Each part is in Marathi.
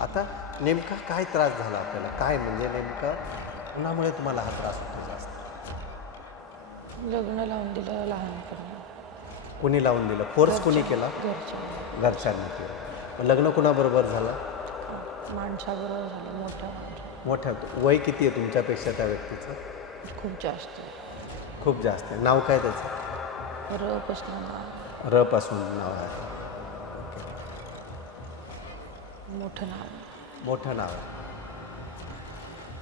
आता नेमका काय त्रास झाला आपल्याला? काय म्हणजे नेमका कुणामुळे तुम्हाला हा त्रास होतो जास्त? लग्न लावून दिलं लहानपणी. कुणी लावून दिलं? फोर्स कुणी केला? घरच्या घरच्यांनी केलं. मग लग्न कुणाबरोबर झालं? माणसाबरोबर झालं, मोठ्या माणसा. मोठ्या. वय किती आहे तुमच्यापेक्षा त्या व्यक्तीचं? खूप जास्त. खूप जास्त आहे. नाव काय त्याचं? पासून नाव. र पासून नाव आहे. मोठं नाव. मोठं नाव आहे.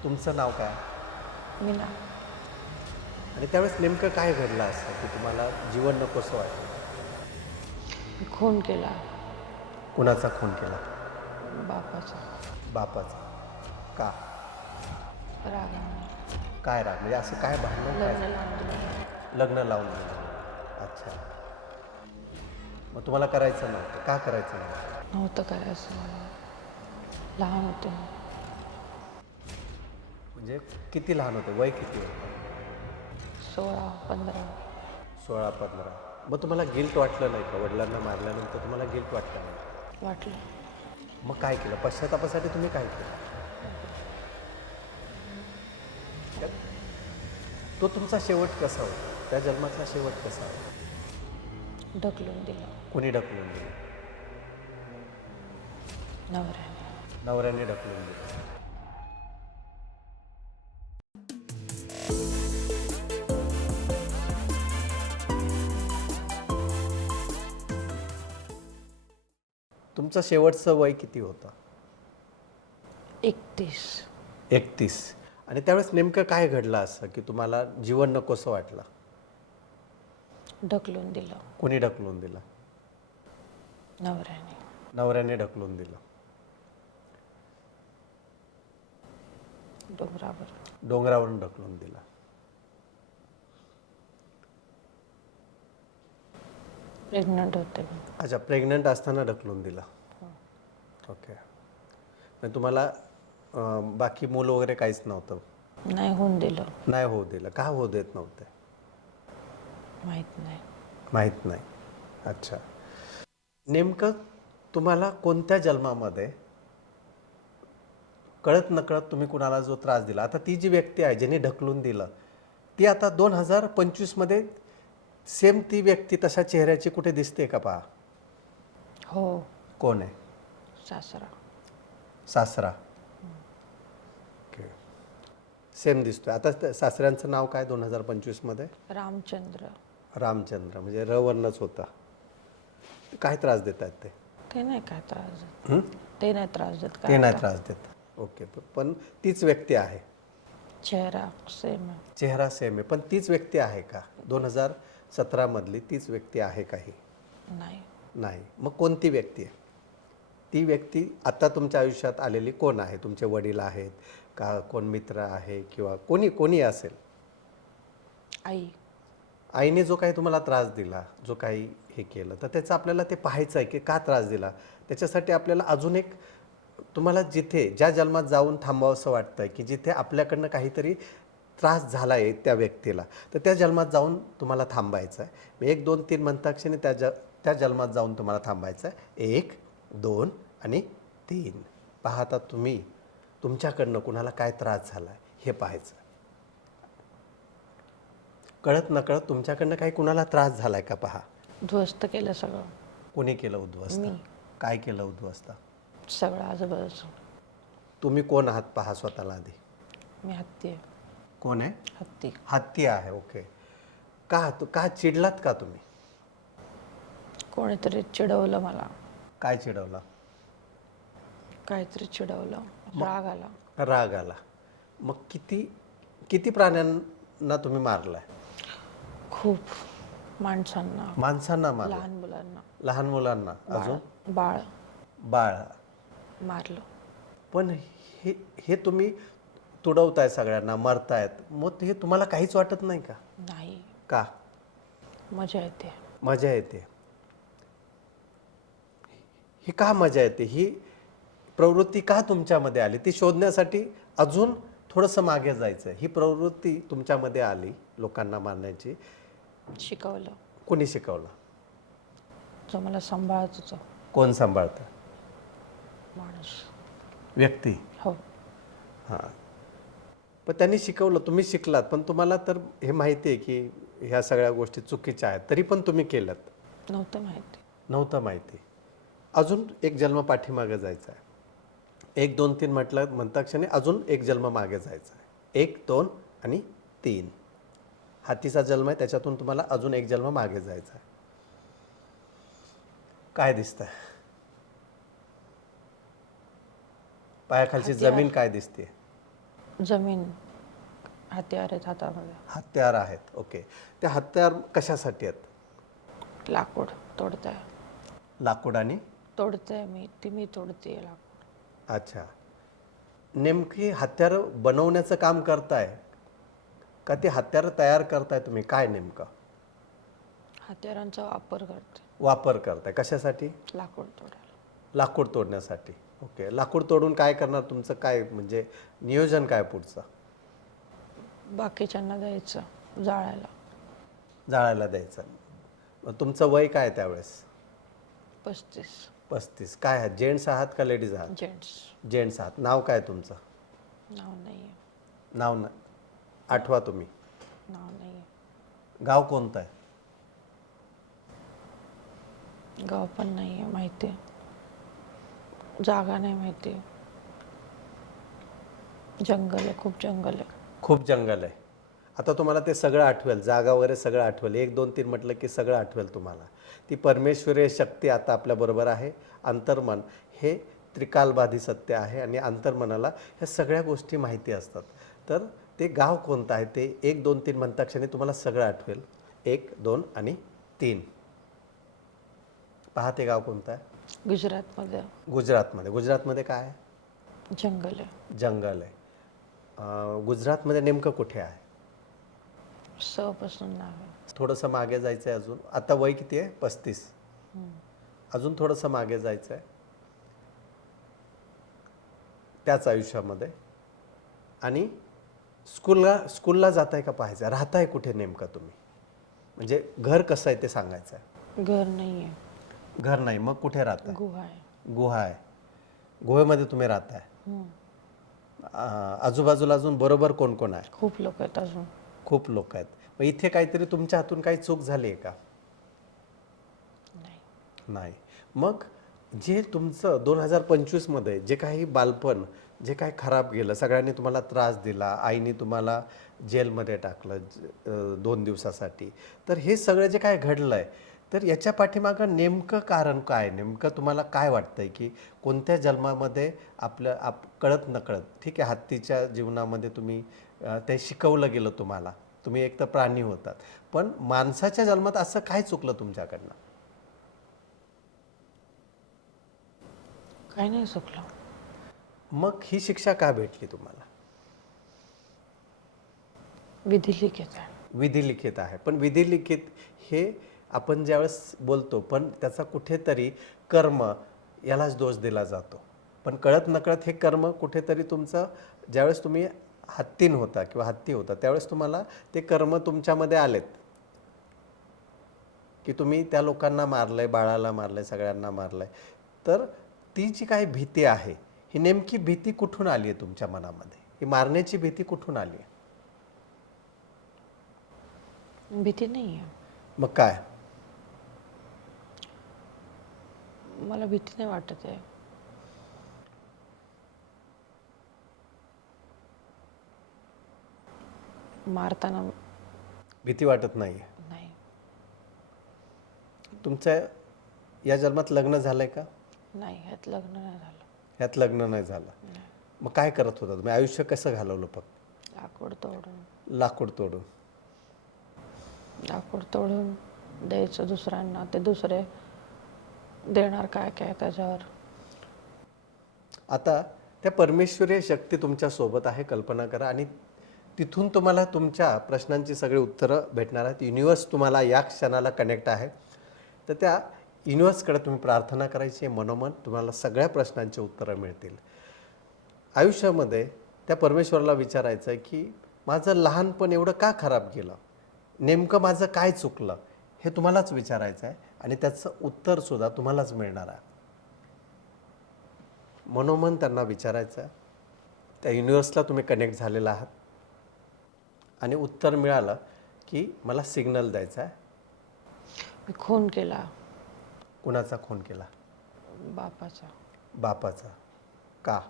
तुमचं नाव काय? मीना. आणि त्यावेळेस नेमकं काय घडलं असतं की तुम्हाला जीवन नकोसं वाटलं? मी खून केला कुणाचा खून केला? बापाचा. बापाचा. का? रागाने. काय राग? म्हणजे असं काय भांडण काय? लग्न लावून दिलं. लग्न लावून दिलं. अच्छा. मग तुम्हाला करायचं नव्हतं? का करायचं नव्हतं? नव्हतं करायचं मला. लहान होते. म्हणजे किती लहान होते? वय किती होतं? 16-15. 16-15. मग तुम्हाला गिल्ट वाटलं नाही का? वडिलांना मारल्यानंतर तुम्हाला गिल्ट वाटलं नाही? वाटलं. मग काय केलं? पश्चातापासाठी तुम्ही काय केलं? तो तुमचा शेवट कसा होता? त्या जन्मातला शेवट कसा होता? ढकलून दिलं कुणी ढकलून दिलं? नवऱ्याने. नवऱ्याने ढकलून दिलं. तुमचं शेवटचं वय किती होतं? 31. 31. आणि त्यावेळेस नेमकं काय घडलं असं की तुम्हाला जीवन नकोसं वाटलं? ढकलून दिलं कुणी ढकलून दिलं? नवऱ्याने. नवऱ्याने ढकलून दिलं. डोंगरावर. डोंगरावरून ढकलून दिलं. प्रेग्नंट होते मी. अच्छा, प्रेग्नंट असताना ढकलून दिलं. ओके. म्हणजे तुम्हाला बाकी मूल वगैरे काहीच नव्हतं? नाही होऊन दिलं. नाही होऊ दिलं. का होऊ देत नव्हते? माहीत नाही. माहीत नाही. अच्छा. नेमकं तुम्हाला कोणत्या जन्मामध्ये कळत नकळत तुम्ही कुणाला जो त्रास दिला, आता ती जी व्यक्ती आहे ज्यांनी ढकलून दिलं, ती आता 2025मध्ये सेम ती व्यक्ती तशा चेहऱ्याची कुठे दिसते का? पहा. हो. कोण आहे? सासरा. सासरा. ओके. सेम दिसतोय. आता सासऱ्यांचं नाव काय 2025मध्ये? रामचंद्र. रामचंद्र. म्हणजे र वर्णच होता. काय त्रास देत आहेत ते? ते नाही काय त्रास देत. ते नाही त्रास देत. ते नाही त्रास देत. ओके. पण तीच व्यक्ती आहे? चेहरा सेम आहे. चेहरा सेम आहे, पण तीच व्यक्ती आहे का? 2017 तीच व्यक्ती आहे काही? नाही. नाही. मग कोणती व्यक्ती आहे? ती व्यक्ती आता तुमच्या आयुष्यात आलेली कोण आहे? तुमचे वडील आहेत का? कोण मित्र आहे किंवा कोणी असेल? आई. आईने जो काही तुम्हाला त्रास दिला, जो काही हे केलं, तर त्याचं आपल्याला ते पाहायचं आहे की का त्रास दिला. त्याच्यासाठी आपल्याला अजून एक तुम्हाला जिथे ज्या जन्मात जाऊन थांबावंसं वाटतं की जिथे आपल्याकडनं काहीतरी त्रास झाला आहे त्या व्यक्तीला, तर त्या जन्मात जाऊन तुम्हाला थांबायचं आहे. 1, 2, 3 म्हणता क्षणी त्या जन्मात जाऊन तुम्हाला थांबायचं आहे. 1, 2 आणि 3. पाहता तुम्ही तुमच्याकडनं कुणाला काय त्रास झाला आहे हे पाहायचं. कळत नकळत तुमच्याकडनं काही कुणाला त्रास झालाय का? पहा. उद्ध्वस्त केलं सगळं. कोणी केलं उद्ध्वस्त? मी. काय केलं उद्ध्वस्त? सगळं आजूबाजूचं. तुम्ही कोण आहात पहा स्वतःला आधी. मी हत्ती आहे. कोण आहे? हत्ती. हत्ती आहे. ओके. का चिडलात का तुम्ही? कोणीतरी चिडवलं मला. काय चिडवलं? काहीतरी चिडवलं. राग आला. राग आला. मग किती प्राण्यांना तुम्ही मारलाय? खूप. माणसांना. माणसांना मारलं? लहान मुलांना. लहान मुलांना. अजून? बाळ मारलं. पण हे तुम्ही तुडवताय, सगळ्यांना मारतायत, मग हे तुम्हाला काहीच वाटत नाही का? नाही. का? मजा येते. मजा येते. ही का मजा येते? ही प्रवृत्ती का तुमच्यामध्ये आली? ती शोधण्यासाठी अजून थोडंसं मागे जायचं. ही प्रवृत्ती तुमच्यामध्ये आली लोकांना मारण्याची, शिकवलं. कोणी शिकवलं? जो मला सांभाळत होता. कोण सांभाळतं? माणूस. व्यक्ती. हो. हां. पण त्यांनी शिकवलं, तुम्ही शिकलात, पण तुम्हाला तर हे माहिती आहे की ह्या सगळ्या गोष्टी चुकीच्या आहेत, तरी पण तुम्ही केल्यात. नव्हतं माहिती. नव्हतं माहिती. अजून एक जन्म पाठीमागे जायचा आहे. 1, 2, 3 म्हटलं म्हणता क्षणी अजून एक जन्म मागे जायचा आहे. 1, 2 आणि 3. हातीचा जन्म आहे, त्याच्यातून तुम्हाला अजून एक जन्म मागे जायचा आहे. काय दिसतंय? पायाखालची हत्यार. जमीन काय दिसते? जमीन. हत्यार आहेत हातामध्ये. हत्यार आहेत. ओके. ते हत्यार कशासाठी आहेत? लाकूड तोडताय. लाकूड आणि तोडते मी तोडते लाकूड. अच्छा. नेमकी हत्यार बनवण्याचं काम करताय का ते हत्यार तयार करताय तुम्ही? काय नेमकं हत्यारांचा वापर करते. वापर करताय? कशासाठी? लाकूड तोडायला. लाकूड तोडण्यासाठी. ओके. लाकूड तोडून काय करणार? तुमचं काय म्हणजे नियोजन काय पुढचं? बाकीच्यांना द्यायचं जाळायला. जाळायला द्यायचं. मग तुमचं वय काय त्यावेळेस? 35. 35. काय आहात? जेंट्स आहात का लेडीज आहात? जेंट्स. जेंट्स आहात. नाव काय तुमचं? नाव नाही आहे. नाव ना आठवा तुम्ही. नाव नाही आहे. गाव कोणतं आहे? गाव पण नाही आहे माहिती. जागा नाही माहिती. जंगल आहे, खूप जंगल आहे. खूप जंगल आहे. आता तुम्हाला ते सगळं आठवेल, जागा वगैरे सगळं आठवेल. 1, 2, 3 म्हटलं की सगळं आठवेल तुम्हाला. ती परमेश्वरीय शक्ती आता आपल्याबरोबर आहे. अंतर्मन हे त्रिकालबाधी सत्य आहे आणि अंतर्मनाला ह्या सगळ्या गोष्टी माहिती असतात. तर ते गाव कोणतं आहे ते 1, 2, 3 म्हणता क्षणी तुम्हाला सगळं आठवेल. 1, 2 आणि 3. पहा ते गाव कोणतं आहे? गुजरातमध्ये. गुजरातमध्ये. गुजरातमध्ये काय आहे? जंगल आहे. जंगल आहे. गुजरातमध्ये नेमकं कुठे आहे? स पासून नाव आहे. थोडंसं मागे जायचं आहे अजून. आता वय किती आहे? 35. अजून थोडंसं मागे जायचं आहे त्याच आयुष्यामध्ये. आणि स्कूलला जाताय का पाहायचं? राहताय कुठे नेमकं तुम्ही? म्हणजे घर कसं आहे ते सांगायचं आहे. घर नाही आहे. घर नाही, मग कुठे राहताय? गुहा आहे. गुहा आहे. गुहेमध्ये तुम्ही राहताय. आजूबाजूला अजून बरोबर कोण कोण आहे? खूप लोक आहेत अजून. खूप लोक आहेत. मग इथे काहीतरी तुमच्या हातून काही चूक झाली आहे का? नाही. नाही. मग जे तुमचं 2025 मध्ये जे काही बालपण जे काही खराब गेलं, सगळ्यांनी तुम्हाला त्रास दिला, आईने तुम्हाला जेलमध्ये टाकलं 2 दिवसासाठी, तर हे सगळं जे काय घडलंय, तर याच्या पाठीमागं नेमकं कारण काय? नेमकं तुम्हाला काय वाटतंय की कोणत्या जन्मामध्ये आपलं कळत नकळत, ठीक आहे, हत्तीच्या जीवनामध्ये तुम्ही ते शिकवलं गेलं तुम्हाला, तुम्ही एक तर प्राणी होतात, पण माणसाच्या जन्मात असं काय चुकलं तुमच्याकडनं? काही नाही चुकलं. मग ही शिक्षा का भेटली तुम्हाला? विधी लिखित आहे. विधी लिखित आहे. पण विधी लिखित हे आपण ज्यावेळेस बोलतो, पण त्याचा कुठेतरी कर्म यालाच दोष दिला जातो. पण कळत नकळत हे कर्म कुठेतरी तुमचं, ज्यावेळेस तुम्ही हत्तीन होता किंवा हत्ती होता, त्यावेळेस तुम्हाला ते कर्म तुमच्यामध्ये आलेत की तुम्ही त्या लोकांना मारलंय, बाळाला मारलंय, सगळ्यांना मारलंय. तर ती जी काही भीती आहे, ही नेमकी भीती कुठून आली आहे तुमच्या मनामध्ये? ही मारण्याची भीती कुठून आली आहे? भीती नाही आहे. मग काय? मला भीती नाही वाटत आहे. मारताना भीती वाटत नाही. नाही. तुमच्या या जन्मात लग्न झालंय का? नाही, ह्यात लग्न नाही झालं. ह्यात लग्न नाही झालं. नाही. मग काय करत होता तुम्ही? आयुष्य कसं घालवलं? फक्त लाकूड तोडून. लाकूड तोडून. लाकूड तोडून द्यायचं दुसऱ्यांना, ते दुसरे देणार काय काय त्याच्यावर. आता त्या परमेश्वरीय शक्ती तुमच्या सोबत आहे, कल्पना करा, आणि तिथून तुम्हाला तुमच्या प्रश्नांची सगळी उत्तरं भेटणार आहेत. युनिवर्स तुम्हाला या क्षणाला कनेक्ट आहे. तर त्या युनिवर्सकडे तुम्ही प्रार्थना करायची, मनोमन तुम्हाला सगळ्या प्रश्नांची उत्तरं मिळतील. आयुष्यामध्ये त्या परमेश्वराला विचारायचं आहे की माझं लहानपण एवढं का खराब गेलं, नेमकं माझं काय चुकलं, हे तुम्हालाच विचारायचं आहे आणि त्याचं उत्तरसुद्धा तुम्हालाच मिळणार आहे. मनोमन त्यांना विचारायचं, त्या युनिवर्सला तुम्ही कनेक्ट झालेला आहात आणि उत्तर मिळालं की मला सिग्नल द्यायचा आहे. मी खून केला कुणाचा खून केला? बापाचा, बापाचा. का?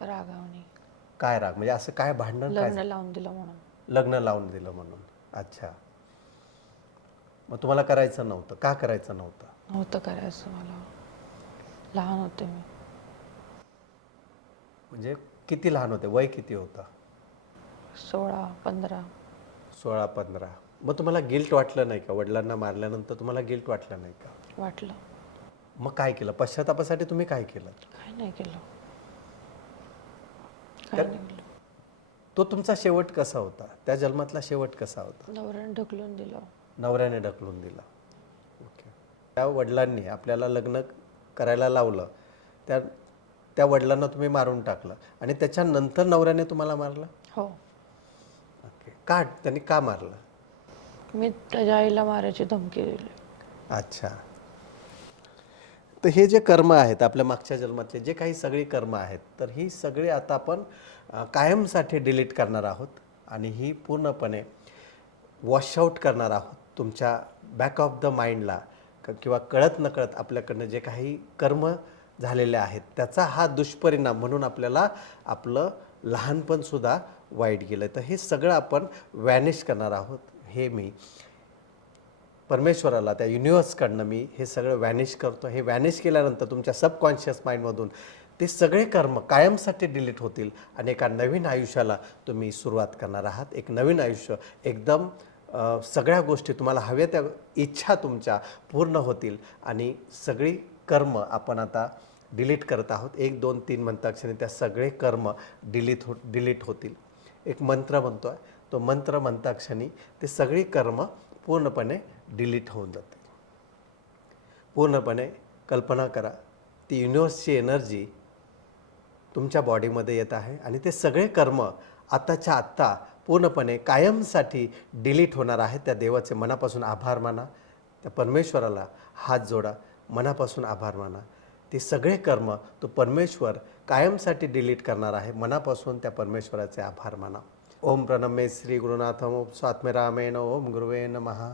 रागावणी. काय राग म्हणजे असं काय भांडण? लग्न काय? लावून दिलं म्हणून. लग्न लावून दिलं म्हणून. अच्छा. मग तुम्हाला करायचं नव्हतं. का करायचं नव्हतं? नव्हतं करायचं मला, लहान होते मी. म्हणजे किती लहान होते? वय किती होतं? 16-15. 16-15. मग तुम्हाला गिल्ट वाटलं नाही का? वडिलांना मारल्यानंतर तुम्हाला गिल्ट वाटलं नाही का? वाटलं. मग काय केलं? पश्चातापासाठी तुम्ही काय केलं? काय नाही केलं, काय नाही केलं. तो तुमचा शेवट कसा होता? त्या जन्मातला शेवट कसा होता? नवऱ्याने ढकलून दिलं. नवऱ्याने ढकलून दिला. ओके. त्या वडिलांनी आपल्याला लग्न करायला लावलं, त्या त्या वडिलांना तुम्ही मारून टाकलं आणि त्याच्यानंतर नवऱ्याने तुम्हाला मारलं? हो. ओके. का? त्यांनी का मारलं? मी त्याच्या आईला मारायची धमकी दिली. अच्छा. तर हे जे कर्म आहेत आपल्या मागच्या जन्मातले, जे काही सगळी कर्म आहेत, तर ही सगळी आता आपण कायमसाठी डिलीट करणार आहोत आणि ही पूर्णपणे वॉशआउट करणार आहोत तुमच्या बॅक ऑफ द माइंडला, किंवा कळत नकळत आपल्याकडनं जे काही कर्म झालेले आहेत त्याचा हा दुष्परिणाम म्हणून आपल्याला आपलं लहानपणसुद्धा वाईट गेलं. तर हे सगळं आपण वॅनिश करणार आहोत. हे मी परमेश्वराला, त्या युनिवर्सकडनं मी हे सगळं वॅनिश करतो. हे वॅनिश केल्यानंतर तुमच्या सबकॉन्शियस माइंडमधून ते सगळे कर्म कायमसाठी डिलीट होतील आणि एका नवीन आयुष्याला तुम्ही सुरुवात करणार आहात. एक नवीन आयुष्य, एकदम सगळ्या गोष्टी तुम्हाला हव्या त्या इच्छा तुमच्या पूर्ण होतील आणि सगळी कर्म आपण आता डिलीट करत आहोत. 1, 2, 3 म्हणताक्षणी त्या सगळे कर्म डिलीट होतील. एक मंत्र म्हणतो आहे, तो मंत्र म्हणताक्षणी ते सगळी कर्म पूर्णपणे डिलीट होऊन जातील. पूर्णपणे कल्पना करा, ती युनिवर्सची एनर्जी तुमच्या बॉडीमध्ये येत आहे आणि ते सगळे कर्म आत्ताच्या आत्ता पूर्णपणे कायमसाठी डिलीट होणार आहेत. त्या देवाचे मनापासून आभार माना, त्या परमेश्वराला हात जोडा, मनापासून आभार माना. ते सगळे कर्म तो परमेश्वर कायमसाठी डिलीट करणार आहे. मनापासून त्या परमेश्वराचे आभार माना. ओम प्रणम्ये श्री गुरुनाथम ओम स्वात्म्यरामेण ओम गुरुवे नमः.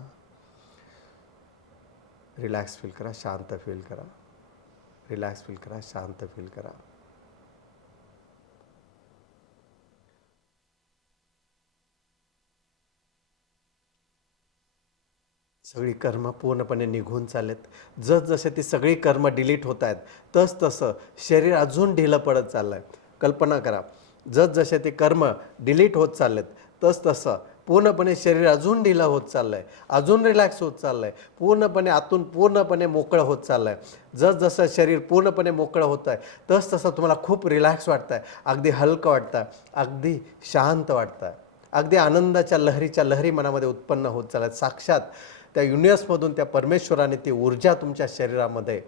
रिलॅक्स फील करा, शांत फील करा. रिलॅक्स फील करा, शांत फील करा. सगळी कर्म पूर्णपणे निघून चाललेत. जसजसे ती सगळी कर्म डिलीट होत आहेत तसतसं शरीर अजून ढिलं पडत चाललं आहे. कल्पना करा, जसजसे ते कर्म डिलीट होत चाललेत तसतसं पूर्णपणे शरीर अजून ढिलं होत चाललं आहे, अजून रिलॅक्स होत चाललं आहे, पूर्णपणे आतून पूर्णपणे मोकळं होत चाललं आहे. जसजसं शरीर पूर्णपणे मोकळं होतं आहे तसतसं तुम्हाला खूप रिलॅक्स वाटतं आहे, अगदी हलकं वाटतं आहे, अगदी शांत वाटतं आहे, अगदी आनंदाच्या लहरी मनामध्ये उत्पन्न होत चालत. साक्षात त्या युनिवर्समधून त्या परमेश्वराने ती ऊर्जा तुमच्या शरीरामध्ये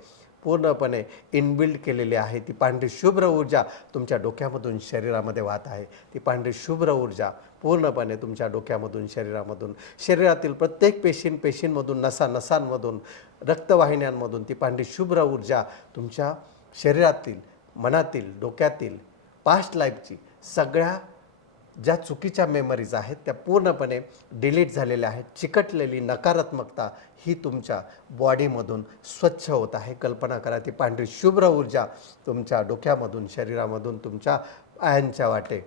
पूर्णपणे इनबिल्ड केलेली आहे. ती पांढरी शुभ्र ऊर्जा तुमच्या डोक्यामधून शरीरामध्ये वाहत आहे. ती पांढरी शुभ्र ऊर्जा पूर्णपणे तुमच्या डोक्यामधून शरीरामधून, शरीरातील प्रत्येक पेशींमधून, नसांमधून, रक्तवाहिन्यांमधून ती पांढरी शुभ्र ऊर्जा तुमच्या शरीरातील, मनातील, डोक्यातील पास्ट लाईफची सगळ्या ज्या चुकीच्या मेमरीज आहेत त्या पूर्णपणे डिलीट झालेल्या आहेत. चिकटलेली नकारात्मकता ही तुमच्या बॉडीमधून स्वच्छ होत आहे. कल्पना करा, ती पांढरी शुभ्र ऊर्जा तुमच्या डोक्यामधून, शरीरामधून तुमच्या पायांच्या वाटे,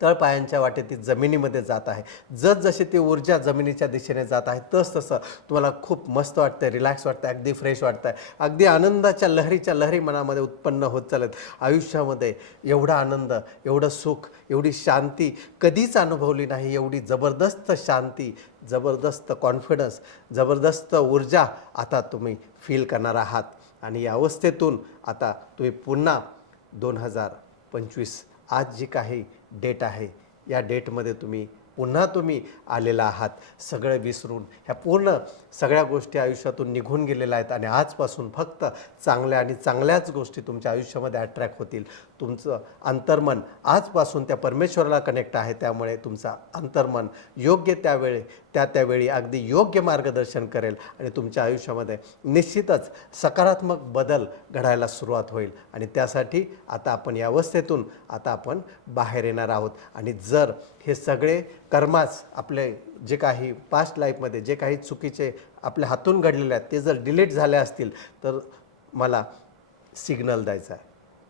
तळपायांच्या वाटे ती जमिनीमध्ये जात आहे. जसजशी ती ऊर्जा जमिनीच्या दिशेने जात आहे तसतसं तुम्हाला खूप मस्त वाटतं, रिलॅक्स वाटतं, अगदी फ्रेश वाटतं आहे, अगदी आनंदाच्या लहरी मनामध्ये उत्पन्न होत चालत. आयुष्यामध्ये एवढा आनंद, एवढं सुख, एवढी शांती कधीच अनुभवली नाही. एवढी जबरदस्त शांती, जबरदस्त कॉन्फिडन्स, जबरदस्त ऊर्जा आता तुम्ही फील करणार आहात. आणि या अवस्थेतून आता तुम्ही पुन्हा 2025 आज जी काही डेट आहे या डेटमध्ये तुम्ही पुन्हा तुम्ही आलेला आहात, सगळं विसरून ह्या पूर्ण सगळ्या गोष्टी आयुष्यातून निघून गेलेल्या आहेत आणि आजपासून फक्त चांगल्या आणि चांगल्याच गोष्टी तुमच्या आयुष्यामध्ये अट्रॅक्ट होतील. तुमचं अंतर्मन आजपासून त्या परमेश्वराला कनेक्ट आहे, त्यामुळे तुमचं अंतर्मन योग्य त्यावेळी अगदी योग्य मार्गदर्शन करेल आणि तुमच्या आयुष्यामध्ये निश्चितच सकारात्मक बदल घडायला सुरुवात होईल. आणि त्यासाठी आता आपण या अवस्थेतून आता आपण बाहेर येणार आहोत. आणि जर हे सगळे कर्मास आपले जे काही पास्ट लाईफमध्ये जे काही चुकीचे आपल्या हातून घडलेले आहेत ते जर डिलीट झाले असतील तर मला सिग्नल द्यायचा आहे.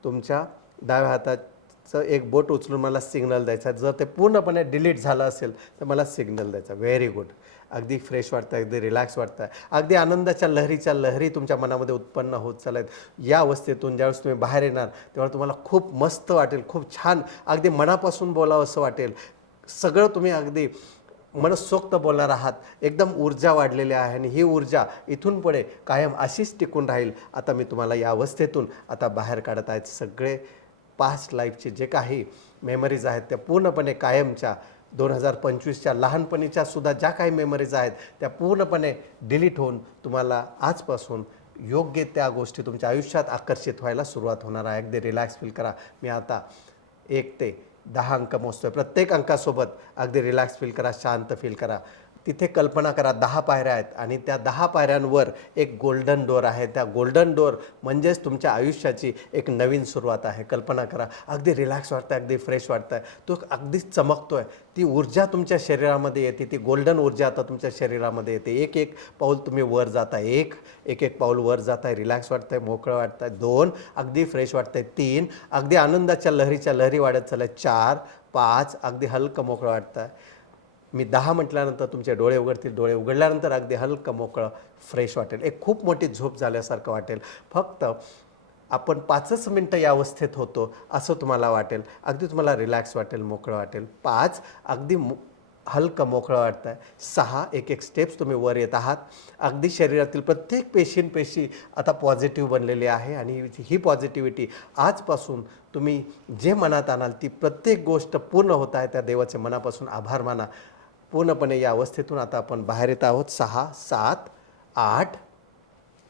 तुमच्या डाव्या हाताचं एक बोट उचलून मला सिग्नल द्यायचा आहे. जर ते पूर्णपणे डिलीट झालं असेल तर मला सिग्नल द्यायचा. Very good. अगदी फ्रेश वाटतं, अगदी रिलॅक्स वाटतं, अगदी आनंदाच्या लहरी तुमच्या मनामध्ये उत्पन्न होत चालत. या अवस्थेतून ज्यावेळेस तुम्ही बाहेर येणार तेव्हा तुम्हाला खूप मस्त वाटेल, खूप छान, अगदी मनापासून बोलावं असं वाटेल. सगळं तुम्ही अगदी मनसोक्त बोलणार आहात. एकदम ऊर्जा वाढलेली आहे आणि ही ऊर्जा इथून पुढे कायम अशीच टिकून राहील. आता मी तुम्हाला या अवस्थेतून आता बाहेर काढत आहेत. सगळे पास्ट लाईफचे जे काही मेमरीज आहेत त्या पूर्णपणे कायमच्या 2025च्या लहानपणीच्या सुद्धा ज्या काही मेमरीज आहेत त्या पूर्णपणे डिलीट होऊन तुम्हाला आजपासून योग्य त्या गोष्टी तुमच्या आयुष्यात आकर्षित व्हायला सुरुवात होणार आहे. अगदी रिलॅक्स फील करा. मी आता 1 ते 10 अंक मोजतोय. प्रत्येक अंकासोबत अगदी रिलॅक्स फील करा, शांत फील करा. तिथे कल्पना करा 10 पायऱ्या आहेत आणि त्या 10 पायऱ्यांवर एक गोल्डन डोअर आहे. त्या गोल्डन डोअर म्हणजेच तुमच्या आयुष्याची एक नवीन सुरुवात आहे. कल्पना करा. अगदी रिलॅक्स वाटतं, अगदी फ्रेश वाटतं आहे. तो अगदीच चमकतोय. ती ऊर्जा तुमच्या शरीरामध्ये येते. ती गोल्डन ऊर्जा आता तुमच्या शरीरामध्ये येते. एक एक पाऊल तुम्ही वर जाताय. एक एक पाऊल वर जाताय. रिलॅक्स वाटतंय, मोकळं वाटतंय. 2 अगदी फ्रेश वाटतंय. 3 अगदी आनंदाच्या लहरी वाढत चालल्या. 4 5 अगदी हलकं मोकळं वाटतंय. मी 10 म्हटल्यानंतर तुमचे डोळे उघडतील. डोळे उघडल्यानंतर अगदी हलकं मोकळं फ्रेश वाटेल. एक खूप मोठी झोप झाल्यासारखं वाटेल. फक्त आपण 5च मिनटं या अवस्थेत होतो असं तुम्हाला वाटेल. अगदी तुम्हाला रिलॅक्स वाटेल, मोकळं वाटेल. 5 अगदी हलकं मोकळं वाटतं आहे. 6 एक एक स्टेप्स तुम्ही वर येत आहात. अगदी शरीरातील प्रत्येक पेशी आता पॉझिटिव्ह बनलेली आहे आणि ही पॉझिटिव्हिटी आजपासून तुम्ही जे मनात आणाल ती प्रत्येक गोष्ट पूर्ण होत आहे. त्या देवाचे मनापासून आभार माना. पूर्णपणे या अवस्थेतून आता आपण बाहेर येत आहोत. 6 7 8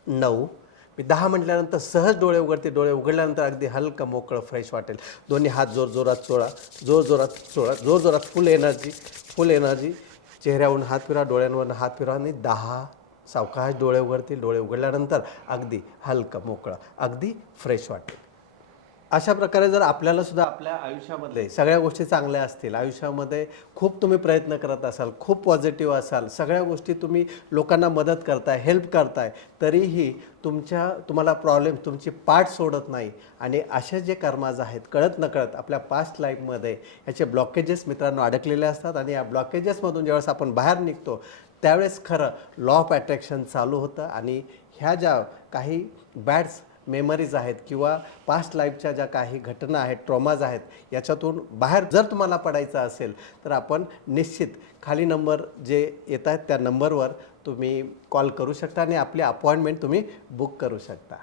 9 मी 10 म्हटल्यानंतर सहज डोळे उघडते. डोळे उघडल्यानंतर अगदी हलकं मोकळं फ्रेश वाटेल. दोन्ही हात जोरजोरात चोळा, जोरजोरात फुल एनर्जी. चेहऱ्यावरून हात फिरा, डोळ्यांवरून हात फिरा आणि 10 सावकाश डोळे उघडतील. डोळे उघडल्यानंतर अगदी हलकं मोकळं, अगदी फ्रेश वाटेल. अशा प्रकारे जर आपल्याला सुद्धा आपल्या आयुष्यामधले सगळ्या गोष्टी चांगल्या असतील, आयुष्यामध्ये खूप तुम्ही प्रयत्न करत असाल, खूप पॉझिटिव्ह असाल, सगळ्या गोष्टी तुम्ही लोकांना मदत करताय, हेल्प करताय, तरीही तुम्हाला प्रॉब्लेम तुमची पाठ सोडत नाही. आणि असे जे कर्माज आहेत कळत नकळत आपल्या पास्ट लाईफमध्ये ह्याचे ब्लॉकेजेस मित्रांनो अडकलेले असतात. आणि या ब्लॉकेजेसमधून ज्यावेळेस आपण बाहेर निघतो त्यावेळेस खरं लॉ ऑफ अट्रॅक्शन चालू होतं. आणि ह्या ज्या काही बॅड्स मेमरीज आहेत किंवा पास्ट लाईफच्या ज्या काही घटना आहेत, ट्रॉमाज आहेत, याच्यातून बाहेर जर तुम्हाला पडायचं असेल तर आपण निश्चित खाली नंबर जे येत आहेत त्या नंबरवर तुम्ही कॉल करू शकता आणि आपली अपॉइंटमेंट तुम्ही बुक करू शकता.